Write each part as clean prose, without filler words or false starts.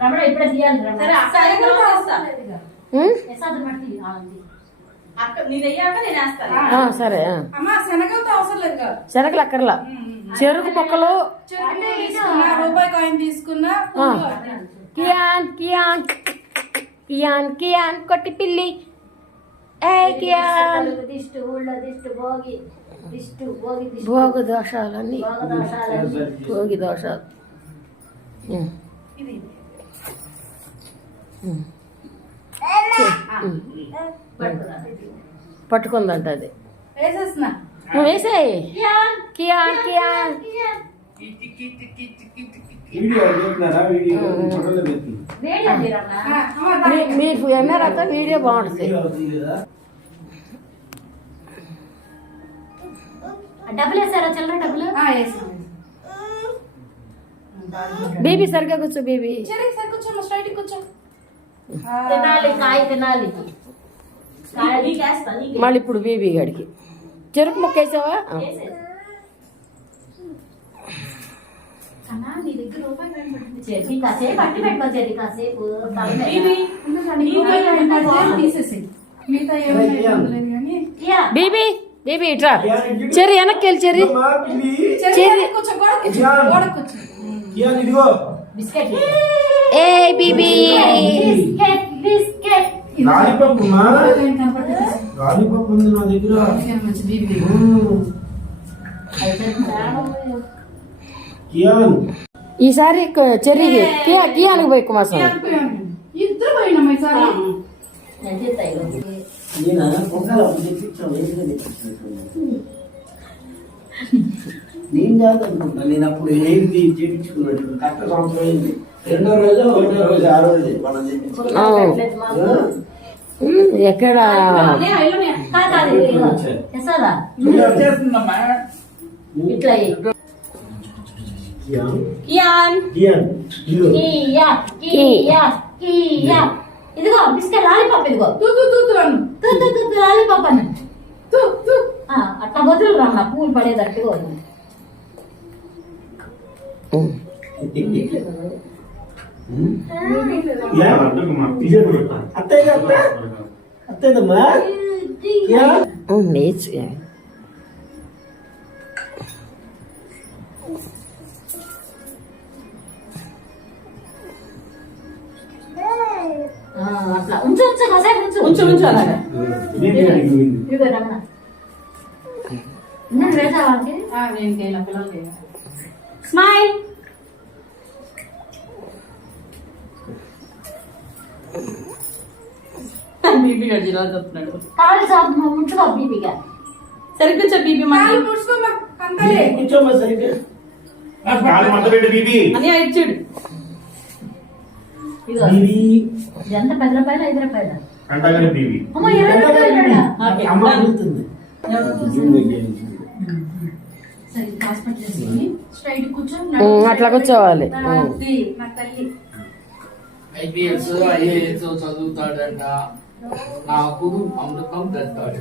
రమణ ఇప్పుడే తీయాలి రమణ. సరే శనగలు అక్కర్లా చెరుకు మొక్కలు రూపాయి కాయిన్ తీసుకున్నా కియాన్ కియాన్ కియాన్ కియాన్ కొట్టి పిల్లి ఏ కియాన్ భోగి దోషాలన్నీ భోగి దోషాలు పట్టుకుందంట అది నువ్వు వేసేయి కియాన్ కియాన్ మీరు ఎమ్మెల్యేతో వీడియో బాగుంటుంది డబ్బులు వేసారా చిల్లర డబ్బులు బేబీ సరిగ్గా కూర్చో బేబీ తినాలి కాయ తినాలి మళ్ళీ ఇప్పుడు బేబీ గడికి చెరుకు మొక్క వేసావా కాసేపు అట్టి పెట్టుకోవచ్చు కాసేపు బేబీ బేబీ ఇట్రా చెర్రీ వెనక్కి వెళ్ళి చెర్రీ చెర్రీ బిస్కెట్ ఏ బేబీ బిస్కెట్ ఈసారి చెర్రీకి కియానికి పోయి కుమాసం ఇద్దరు పోయినాం ఈసారి నేను అప్పుడు ఏంటి చేయించుకున్నాడు కరెక్ట్ సంవత్సరం అయింది 2వ రోజు 1వ రోజు 6వ రోజు మనం ఎక్కడ ఇదిగో బిస్కెట్ లాలీపాప్ ఇదిగో లాలీపాప్ అని అట్లా వదులు రమ్మా పూలు పడేటట్టుగా అత్తేదమ్మా అట్లా ఉంచు ఉంచు కాసేపు ఉంచు ఉంచు అలాగా ఇదిగో రమణ స్మైల్ బీబీ గడిలో చెప్తున్నాడు కాలు సాగు ముంచుకో బీబీగా సరిగ్గా చెప్పు బీబీ కూర్చోమ్మా సరిగ్గా అని ఇచ్చాడు ఎంత 10 రూపాయలు 5 రూపాయలు అమ్మ 20 రూపాయలు అట్లా కూర్చోవాలి IPS IAS చదువుతాడంట నాకు అమృతం తెస్తాడు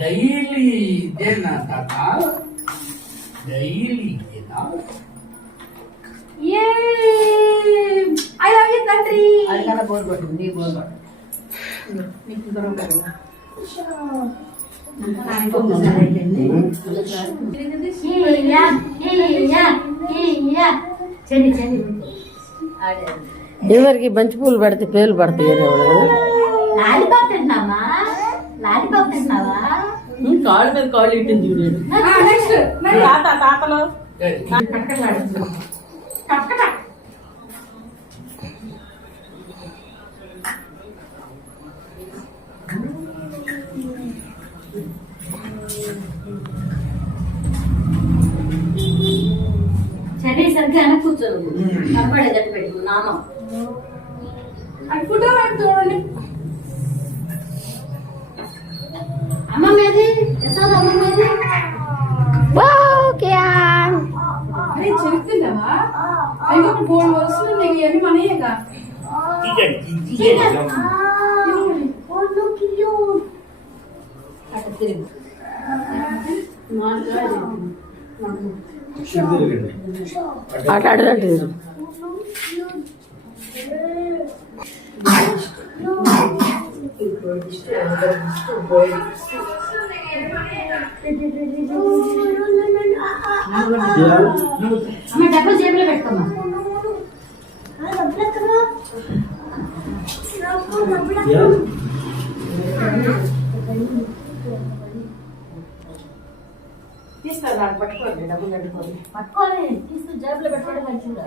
డైలీ ఇదేనా తాత డైలీ ఇదేనా ఐ లవ్ యు తండ్రి అడిగాన బోర్ కొట్టింది నీ బోర్ కొట్టింది మీకు దూరం కదా ఎవరికి బంతి పూలు పడితే పేర్లు పడతాయి లాలీపాప్ తింటున్నావా లాలీపాప్ తింటున్నావా కాళ్ళ మీద కాళ్ళు ఇంటింది చూడాడు తాతలో చలి సరిగ్గా వెనక్కి కూర్చోరు కనపడే గట్టి పెట్టుకు నామం అనుకుంటా చూడండి అమ్మ మీది యశోద అమ్మ మీది అరే చెరుకుతున్నావా అయినా బోర్డు వస్తుంది నీకు ఎన్ని మనీయేగా షిఫ్ట్ తిరగండి. ఆట ఆడదంటే అమ్మ డబ్బులు జేబులో పెట్టుకోమ్మా. పట్టుకోవాలి తీసుకు జేబులో పెట్టుకోవడం మంచిది.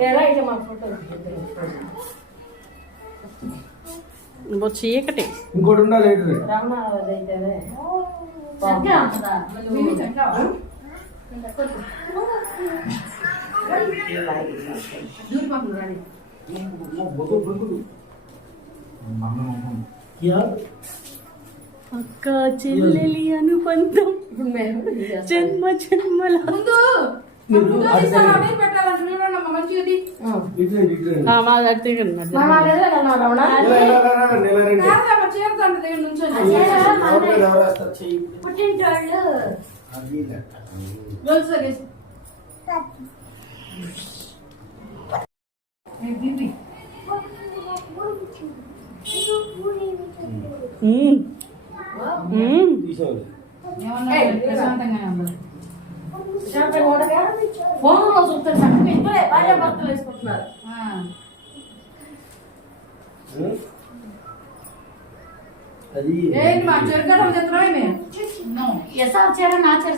చీకటి ఇంకోటి ఉండాలి ఏంటి? చక్కగా ఉంటుందా? మీరు చక్కవా? దూరిపోతుంది రాని. అక్క చెల్లెలి అనుబంధం జన్మ జన్మల. ముందు అదే పెట్టాలంటే చూడండి మంచిది. చేరుతాంటే దగ్గర నుంచి పుట్టింటోళ్ళు రోజు సగేసి దీపి తీసేవాళ్ళు. ఏమన్నా ప్రశాంతంగానే ఉన్నారు. ఫోన్ లో చూస్తారు చక్కగా ఇద్దరే భార్య భర్తలు వేసుకుంటున్నారు. అది ఏంటి మా చెరుకడం చెప్తున్నామే మేము ఎసార్ చీర నా చీర